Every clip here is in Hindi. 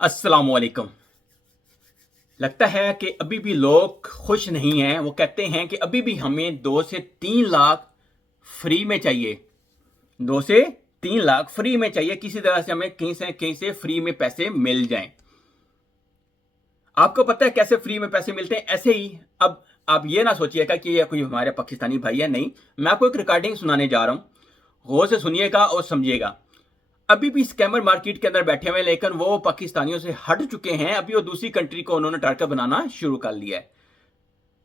अस्सलामुअलैकुम। लगता है कि अभी भी लोग खुश नहीं हैं। वो कहते हैं कि अभी भी हमें 2 से 3 लाख फ्री में चाहिए। 2 से 3 लाख फ्री में चाहिए, किसी तरह से हमें कहीं से फ्री में पैसे मिल जाएं। आपको पता है कैसे फ्री में पैसे मिलते हैं? ऐसे ही। अब आप ये ना सोचिएगा कि ये कोई हमारे पाकिस्तानी भाई है, नहीं। मैं आपको एक रिकॉर्डिंग सुनाने जा रहा हूं, गौर से सुनिएगा और समझिएगा। अभी भी स्कैमर मार्केट के अंदर बैठे हुए हैं, लेकिन वो पाकिस्तानियों से हट चुके हैं। अभी वो दूसरी कंट्री को उन्होंने टारगेट बनाना शुरू कर लिया है।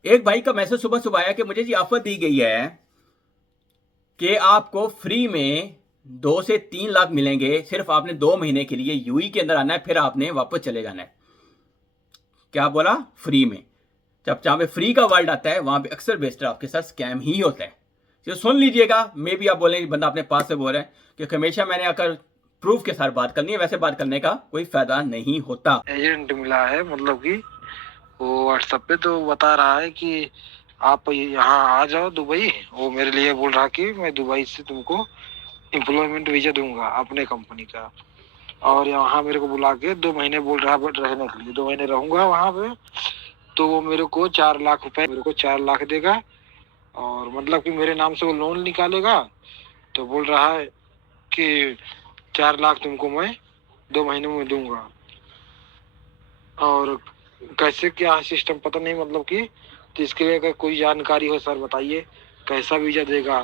एक भाई का मैसेज सुबह सुबह आया कि मुझे जी ऑफर दी गई है कि आपको फ्री में 2 से 3 लाख मिलेंगे, सिर्फ आपने 2 महीने के लिए यूई के अंदर आना है, फिर आपने वापस चले जाना है। क्या बोला? फ्री में। जब जहां पे फ्री का वर्ड आता है वहां पे अक्सर बेस्टर आपके साथ स्कैम ही होता है। तो सुन लीजिएगा। मे भी आप बोलेंगे बंदा अपने पास से बोल रहा है, क्योंकि हमेशा मैंने आकर प्रूफ के साथ बात करनी है, वैसे बात करने का कोई फायदा नहीं होता। एजेंट मिला है, मतलब कि वो व्हाट्सएप पे तो बता रहा है कि आप यहाँ आ जाओ दुबई। वो मेरे लिए बोल रहा कि मैं दुबई से तुमको एम्प्लॉयमेंट वीजा दूंगा अपने कंपनी का। और यहाँ मेरे को बुला के 2 महीने बोल रहा बट रहने के लिए 2 महीने रहूंगा वहाँ पे। तो वो मेरे को 4 लाख रुपए, मेरे को 4 लाख देगा। और मतलब कि मेरे नाम से वो लोन निकालेगा। तो बोल रहा है कि 4 लाख तुमको मैं 2 महीने में दूंगा। और कैसे क्या सिस्टम पता नहीं, मतलब कि तो इसके लिए अगर कोई जानकारी हो सर बताइए, कैसा वीजा देगा।